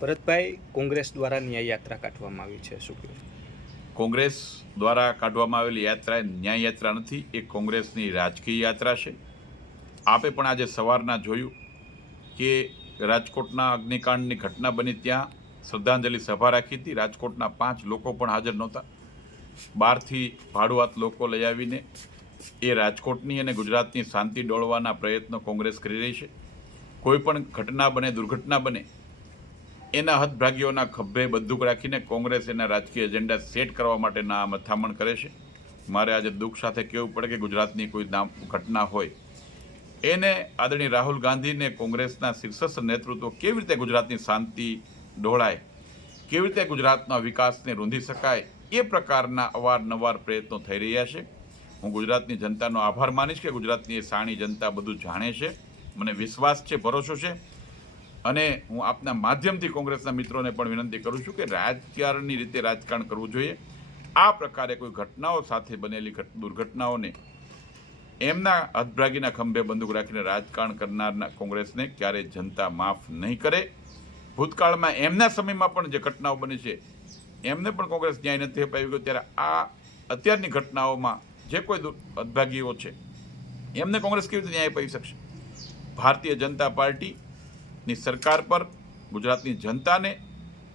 ભરતભાઈ, કોંગ્રેસ દ્વારા ન્યાય યાત્રા કાઢવામાં આવી છે, શું કહ્યું? કોંગ્રેસ દ્વારા કાઢવામાં આવેલી યાત્રા એ ન્યાય યાત્રા નથી, એ કોંગ્રેસની રાજકીય યાત્રા છે. આપે પણ આજે સવારના જોયું કે રાજકોટના અગ્નિકાંડની ઘટના બની ત્યાં શ્રદ્ધાંજલિ સભા રાખી હતી. રાજકોટના 5 લોકો પણ હાજર નહોતા. બહારથી ભાડુઆત લોકો લઈ આવીને એ રાજકોટની અને ગુજરાતની શાંતિ ડોળવાના પ્રયત્નો કોંગ્રેસ કરી રહી છે. કોઈ પણ ઘટના બને, દુર્ઘટના બને, એના હદભાગીઓના ખભે બંદૂક રાખીને કોંગ્રેસ એના રાજકીય એજન્ડા સેટ કરવા માટેના મથામણ કરે છે. મારે આજે દુઃખ સાથે કહેવું પડે કે ગુજરાતની કોઈ ઘટના હોય એને આદરણીય રાહુલ ગાંધીને કોંગ્રેસના શીર્ષસ્થ નેતૃત્વ કેવી રીતે ગુજરાતની શાંતિ ડહોળાય, કેવી રીતે ગુજરાતના વિકાસને રૂંધી શકાય, એ પ્રકારના અવારનવાર પ્રયત્નો થઈ રહ્યા છે. હું ગુજરાતની જનતાનો આભાર માનીશ કે ગુજરાતની એ શાણી જનતા બધું જાણે છે. મને વિશ્વાસ છે, ભરોસો છે. અને હું આપના માધ્યમથી કોંગ્રેસના મિત્રોને પણ વિનંતી કરું છું કે રાજકારણની રીતે રાજકારણ કરવું જોઈએ. આ પ્રકારે કોઈ ઘટનાઓ સાથે બનેલી દુર્ઘટનાઓને એમના હદભાગીના ખંભે બંદૂક રાખીને રાજકારણ કરનારના કોંગ્રેસને ક્યારેય જનતા માફ નહીં કરે. ભૂતકાળમાં એમના સમયમાં પણ જે ઘટનાઓ બની છે એમને પણ કોંગ્રેસ ન્યાય નથી અપાવ્યો. ત્યારે આ અત્યારની ઘટનાઓમાં જે કોઈ હદભાગીઓ છે એમને કોંગ્રેસ કેવી રીતે ન્યાય અપાવી શકશે? ભારતીય જનતા પાર્ટીની સરકાર પર ગુજરાતની જનતાને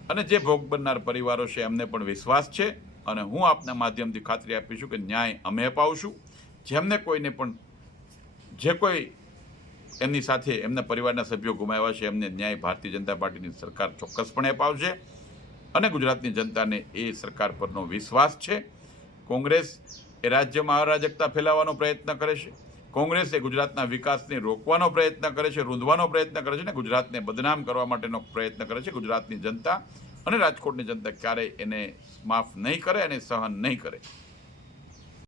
અને જે ભોગ બનનાર પરિવારો છે એમને પણ વિશ્વાસ છે. અને હું આપના માધ્યમથી ખાતરી આપીશું કે ન્યાય અમે અપાવશું. જેમને કોઈને પણ જે કોઈ એમની સાથે એમના પરિવારના સભ્યો ગુમાવ્યા છે એમને ન્યાય ભારતીય જનતા પાર્ટીની સરકાર ચોક્કસપણે અપાવશે. અને ગુજરાતની જનતાને એ સરકાર પરનો વિશ્વાસ છે. કોંગ્રેસ એ રાજ્યમાં અરાજકતા ફેલાવવાનો પ્રયત્ન કરે છે. કોંગ્રેસ એ ગુજરાતના વિકાસને રોકવાનો પ્રયત્ન કરે છે, રૂંધવાનો પ્રયત્ન કરે છે અને ગુજરાતને બદનામ કરવા માટેનો પ્રયત્ન કરે છે. ગુજરાતની જનતા અને રાજકોટની જનતા ક્યારેય એને માફ નહીં કરે અને સહન નહીં કરે.